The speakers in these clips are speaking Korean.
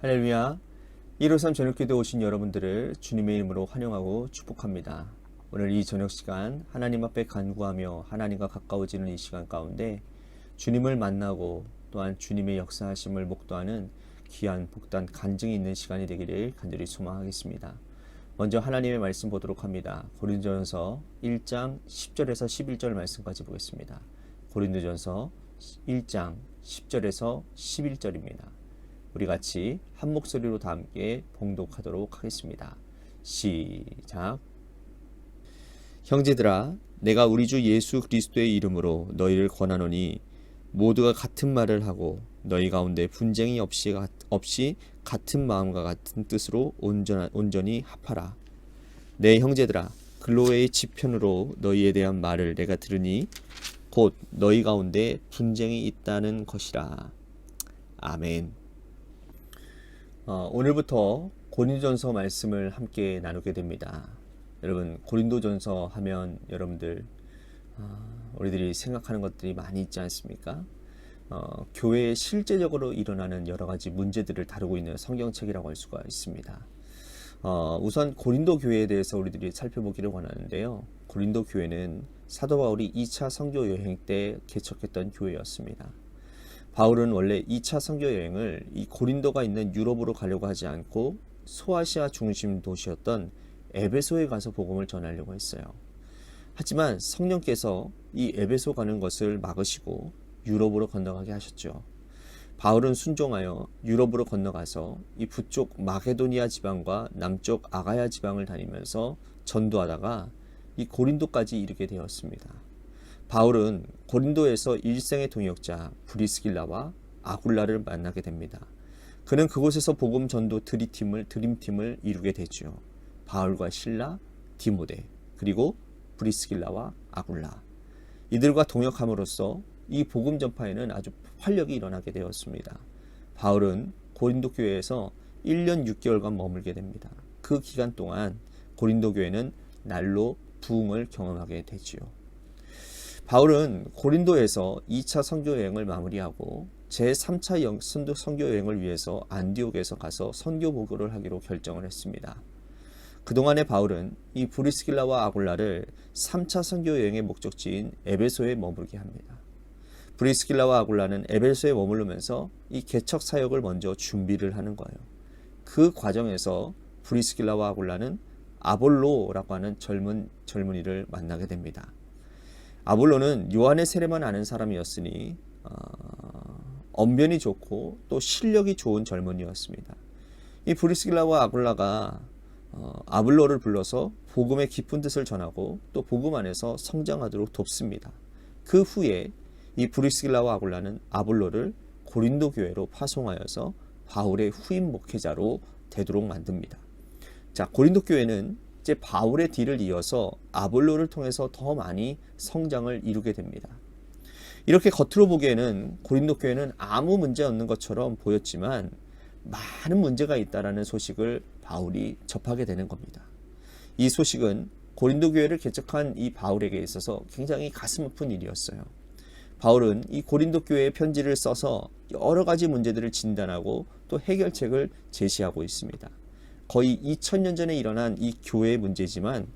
할렐루야. 153 저녁기도에 오신 여러분들을 주님의 이름으로 환영하고 축복합니다. 오늘 이 저녁 시간 하나님 앞에 간구하며 하나님과 가까워지는 이 시간 가운데 주님을 만나고 또한 주님의 역사하심을 목도하는 귀한 복단 간증이 있는 시간이 되기를 간절히 소망하겠습니다. 먼저 하나님의 말씀 보도록 합니다. 고린도전서 1장 10절에서 11절 말씀까지 보겠습니다. 고린도전서 1장 10절에서 11절입니다. 우리 같이 한 목소리로 다 함께 봉독하도록 하겠습니다. 시작. 형제들아, 내가 우리 주 예수 그리스도의 이름으로 너희를 권하노니 모두가 같은 말을 하고 너희 가운데 분쟁이 없이 같은 마음과 같은 뜻으로 온전히 합하라. 내 형제들아, 글로웨의 지편으로 너희에 대한 말을 내가 들으니 곧 너희 가운데 분쟁이 있다는 것이라. 아멘. 오늘부터 고린도전서 말씀을 함께 나누게 됩니다. 여러분, 고린도전서 하면 여러분들 우리들이 생각하는 것들이 많이 있지 않습니까? 교회에 실제적으로 일어나는 여러 가지 문제들을 다루고 있는 성경책이라고 할 수가 있습니다. 우선 고린도 교회에 대해서 우리들이 살펴보기를 원하는데요. 고린도 교회는 사도 바울이 2차 선교 여행 때 개척했던 교회였습니다. 바울은 원래 2차 선교 여행을 이 고린도가 있는 유럽으로 가려고 하지 않고 소아시아 중심 도시였던 에베소에 가서 복음을 전하려고 했어요. 하지만 성령께서 이 에베소 가는 것을 막으시고 유럽으로 건너가게 하셨죠. 바울은 순종하여 유럽으로 건너가서 이 북쪽 마게도니아 지방과 남쪽 아가야 지방을 다니면서 전도하다가 이 고린도까지 이르게 되었습니다. 바울은 고린도에서 일생의 동역자 브리스길라와 아굴라를 만나게 됩니다. 그는 그곳에서 복음 전도 드림팀을 이루게 되죠. 바울과 실라, 디모데, 그리고 브리스길라와 아굴라. 이들과 동역함으로써 이 복음 전파에는 아주 활력이 일어나게 되었습니다. 바울은 고린도 교회에서 1년 6개월간 머물게 됩니다. 그 기간 동안 고린도 교회는 날로 부흥을 경험하게 되지요. 바울은 고린도에서 2차 선교 여행을 마무리하고 제3차 선교 여행을 위해서 안디옥에서 가서 선교 보고를 하기로 결정을 했습니다. 그동안의 바울은 이 브리스길라와 아굴라를 3차 선교 여행의 목적지인 에베소에 머물게 합니다. 브리스길라와 아굴라는 에베소에 머무르면서 이 개척 사역을 먼저 준비를 하는 거예요. 그 과정에서 브리스길라와 아굴라는 아볼로라고 하는 젊은이를 만나게 됩니다. 아볼로는 요한의 세례만 아는 사람이었으니 언변이 좋고 또 실력이 좋은 젊은이였습니다. 이 브리스길라와 아굴라가 아볼로를 불러서 복음의 깊은 뜻을 전하고 또 복음 안에서 성장하도록 돕습니다. 그 후에 이 브리스길라와 아굴라는 아볼로를 고린도 교회로 파송하여서 바울의 후임 목회자로 되도록 만듭니다. 자, 고린도 교회는 이제 바울의 뒤를 이어서 아볼로를 통해서 더 많이 성장을 이루게 됩니다. 이렇게 겉으로 보기에는 고린도 교회는 아무 문제 없는 것처럼 보였지만 많은 문제가 있다라는 소식을 바울이 접하게 되는 겁니다. 이 소식은 고린도 교회를 개척한 이 바울에게 있어서 굉장히 가슴 아픈 일이었어요. 바울은 이 고린도 교회에 편지를 써서 여러 가지 문제들을 진단하고 또 해결책을 제시하고 있습니다. 거의 2000년 전에 일어난 이 교회의 문제지만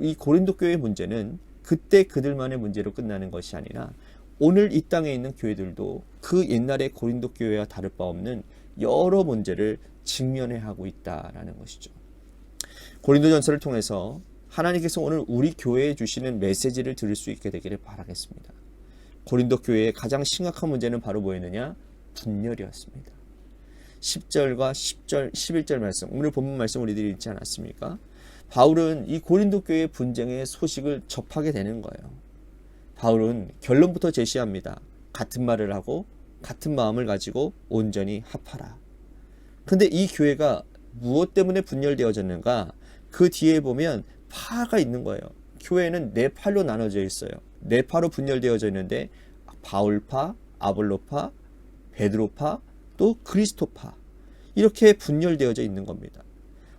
이 고린도 교회의 문제는 그때 그들만의 문제로 끝나는 것이 아니라 오늘 이 땅에 있는 교회들도 그 옛날의 고린도 교회와 다를 바 없는 여러 문제를 직면해 하고 있다라는 것이죠. 고린도전서를 통해서 하나님께서 오늘 우리 교회에 주시는 메시지를 들을 수 있게 되기를 바라겠습니다. 고린도 교회의 가장 심각한 문제는 바로 뭐였느냐? 분열이었습니다. 10절과 10절, 11절 말씀, 오늘 본문 말씀 우리들이 읽지 않았습니까? 바울은 이 고린도 교회의 분쟁의 소식을 접하게 되는 거예요. 바울은 결론부터 제시합니다. 같은 말을 하고 같은 마음을 가지고 온전히 합하라. 근데 이 교회가 무엇 때문에 분열되어졌는가? 그 뒤에 보면 파가 있는 거예요. 교회는 네 팔로 나눠져 있어요. 네 파로 분열되어져 있는데 바울파, 아볼로파, 베드로파, 또 그리스도파, 이렇게 분열되어져 있는 겁니다.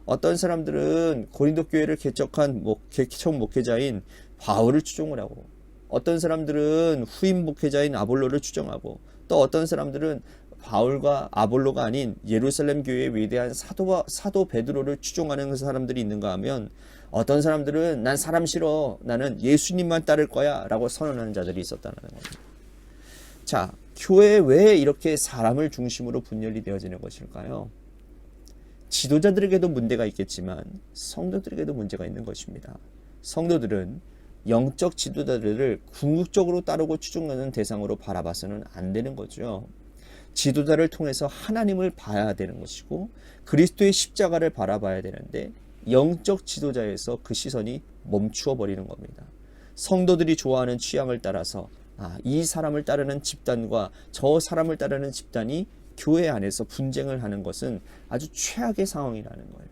어떤 사람들은 고린도 교회를 개척한 개척 목회자인 바울을 추종을 하고, 어떤 사람들은 후임 목회자인 아볼로를 추종하고, 또 어떤 사람들은 바울과 아볼로가 아닌 예루살렘 교회의 위대한 사도 베드로를 추종하는 사람들이 있는가 하면 어떤 사람들은 난 사람 싫어, 나는 예수님만 따를 거야 라고 선언하는 자들이 있었다는 겁니다. 자, 교회에 왜 이렇게 사람을 중심으로 분열이 되어지는 것일까요? 지도자들에게도 문제가 있겠지만 성도들에게도 문제가 있는 것입니다. 성도들은 영적 지도자들을 궁극적으로 따르고 추종하는 대상으로 바라봐서는 안 되는 거죠. 지도자를 통해서 하나님을 봐야 되는 것이고 그리스도의 십자가를 바라봐야 되는데 영적 지도자에서 그 시선이 멈추어 버리는 겁니다. 성도들이 좋아하는 취향을 따라서 이 사람을 따르는 집단과 저 사람을 따르는 집단이 교회 안에서 분쟁을 하는 것은 아주 최악의 상황이라는 거예요.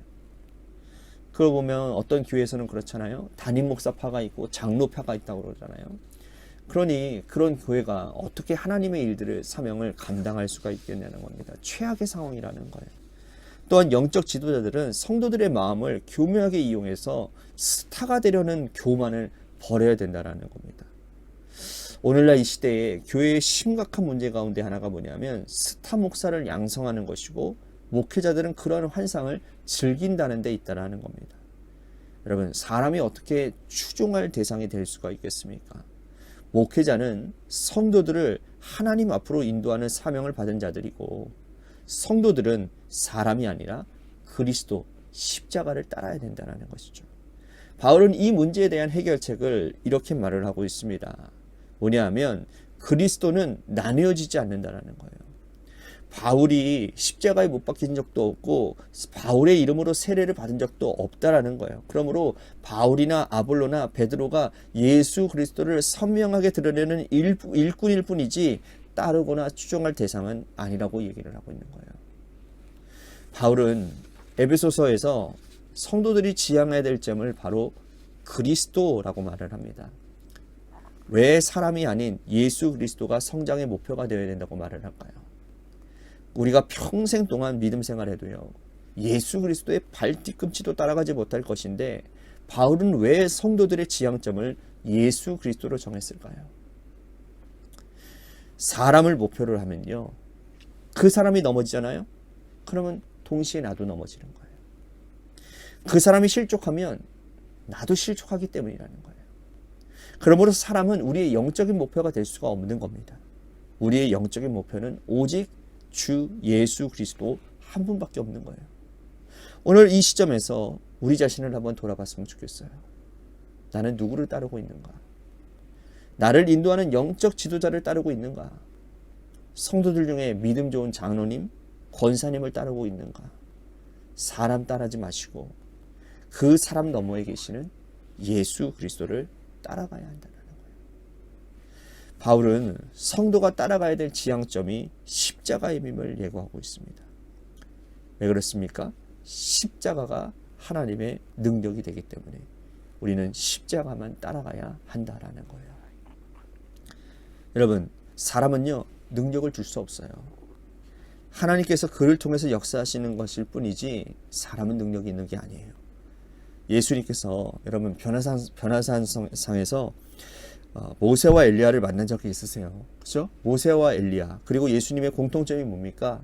그러고 보면 어떤 교회에서는 그렇잖아요. 담임 목사파가 있고 장로파가 있다고 그러잖아요. 그러니 그런 교회가 어떻게 하나님의 일들을 사명을 감당할 수가 있겠냐는 겁니다. 최악의 상황이라는 거예요. 또한 영적 지도자들은 성도들의 마음을 교묘하게 이용해서 스타가 되려는 교만을 버려야 된다는 겁니다. 오늘날 이 시대에 교회의 심각한 문제 가운데 하나가 뭐냐면 스타 목사를 양성하는 것이고 목회자들은 그런 환상을 즐긴다는 데 있다는 겁니다. 여러분, 사람이 어떻게 추종할 대상이 될 수가 있겠습니까? 목회자는 성도들을 하나님 앞으로 인도하는 사명을 받은 자들이고 성도들은 사람이 아니라 그리스도 십자가를 따라야 된다는 것이죠. 바울은 이 문제에 대한 해결책을 이렇게 말을 하고 있습니다. 뭐냐 하면 그리스도는 나뉘어지지 않는다는 거예요. 바울이 십자가에 못 박힌 적도 없고 바울의 이름으로 세례를 받은 적도 없다라는 거예요. 그러므로 바울이나 아볼로나 베드로가 예수 그리스도를 선명하게 드러내는 일꾼일 뿐이지 따르거나 추종할 대상은 아니라고 얘기를 하고 있는 거예요. 바울은 에베소서에서 성도들이 지향해야 될 점을 바로 그리스도라고 말을 합니다. 왜 사람이 아닌 예수 그리스도가 성장의 목표가 되어야 된다고 말을 할까요? 우리가 평생 동안 믿음 생활해도요, 예수 그리스도의 발 뒤꿈치도 따라가지 못할 것인데 바울은 왜 성도들의 지향점을 예수 그리스도로 정했을까요? 사람을 목표로 하면요, 그 사람이 넘어지잖아요. 그러면 동시에 나도 넘어지는 거예요. 그 사람이 실족하면 나도 실족하기 때문이라는 거예요. 그러므로 사람은 우리의 영적인 목표가 될 수가 없는 겁니다. 우리의 영적인 목표는 오직 주 예수 그리스도 한 분밖에 없는 거예요. 오늘 이 시점에서 우리 자신을 한번 돌아봤으면 좋겠어요. 나는 누구를 따르고 있는가? 나를 인도하는 영적 지도자를 따르고 있는가? 성도들 중에 믿음 좋은 장로님, 권사님을 따르고 있는가? 사람 따르지 마시고 그 사람 너머에 계시는 예수 그리스도를 따라가야 한다는 거예요. 바울은 성도가 따라가야 될 지향점이 십자가임을 예고하고 있습니다. 왜 그렇습니까? 십자가가 하나님의 능력이 되기 때문에 우리는 십자가만 따라가야 한다라는 거예요. 여러분, 사람은요, 능력을 줄 수 없어요. 하나님께서 그를 통해서 역사하시는 것일 뿐이지 사람은 능력이 있는 게 아니에요. 예수님께서 여러분 변화산상에서 모세와 엘리야를 만난 적이 있으세요. 그렇죠? 모세와 엘리야 그리고 예수님의 공통점이 뭡니까?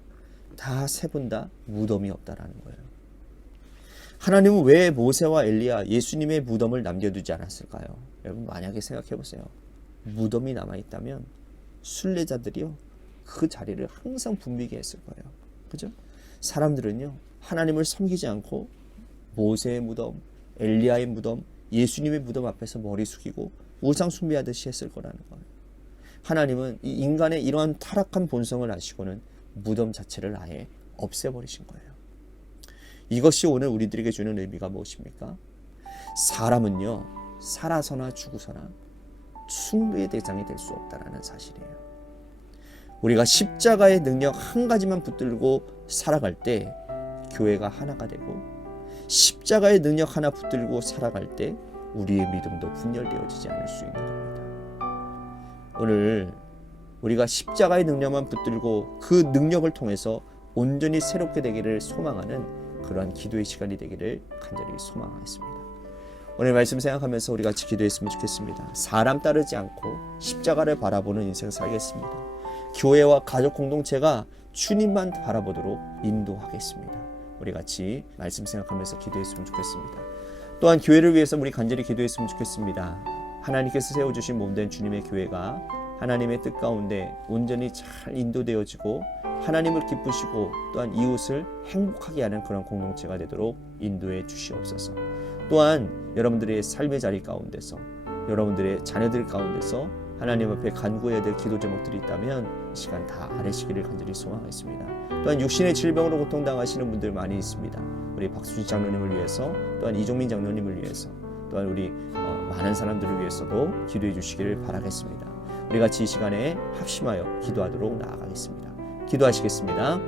다 세 분 다 무덤이 없다라는 거예요. 하나님은 왜 모세와 엘리야 예수님의 무덤을 남겨두지 않았을까요? 여러분 만약에 생각해 보세요. 무덤이 남아있다면 순례자들이요 그 자리를 항상 붐비게 했을 거예요. 그죠? 사람들은요 하나님을 섬기지 않고 모세의 무덤, 엘리야의 무덤, 예수님의 무덤 앞에서 머리 숙이고 우상 숭배하듯이 했을 거라는 거예요. 하나님은 이 인간의 이러한 타락한 본성을 아시고는 무덤 자체를 아예 없애버리신 거예요. 이것이 오늘 우리들에게 주는 의미가 무엇입니까? 사람은요 살아서나 죽어서나 숭배의 대상이 될 수 없다는 사실이에요. 우리가 십자가의 능력 한 가지만 붙들고 살아갈 때 교회가 하나가 되고 십자가의 능력 하나 붙들고 살아갈 때 우리의 믿음도 분열되어지지 않을 수 있는 겁니다. 오늘 우리가 십자가의 능력만 붙들고 그 능력을 통해서 온전히 새롭게 되기를 소망하는 그러한 기도의 시간이 되기를 간절히 소망하겠습니다. 오늘 말씀 생각하면서 우리 같이 기도했으면 좋겠습니다. 사람 따르지 않고 십자가를 바라보는 인생 살겠습니다. 교회와 가족 공동체가 주님만 바라보도록 인도하겠습니다. 우리 같이 말씀 생각하면서 기도했으면 좋겠습니다. 또한 교회를 위해서 우리 간절히 기도했으면 좋겠습니다. 하나님께서 세워주신 몸된 주님의 교회가 하나님의 뜻 가운데 온전히 잘 인도되어지고 하나님을 기쁘시고 또한 이웃을 행복하게 하는 그런 공동체가 되도록 인도해 주시옵소서. 또한 여러분들의 삶의 자리 가운데서 여러분들의 자녀들 가운데서 하나님 앞에 간구해야 될 기도 제목들이 있다면 이 시간 다 아뢰시기를 간절히 소망하겠습니다. 또한 육신의 질병으로 고통당하시는 분들 많이 있습니다. 우리 박수진 장로님을 위해서, 또한 이종민 장로님을 위해서, 또한 우리 많은 사람들을 위해서도 기도해 주시기를 바라겠습니다. 우리 같이 이 시간에 합심하여 기도하도록 나아가겠습니다. 기도하시겠습니다.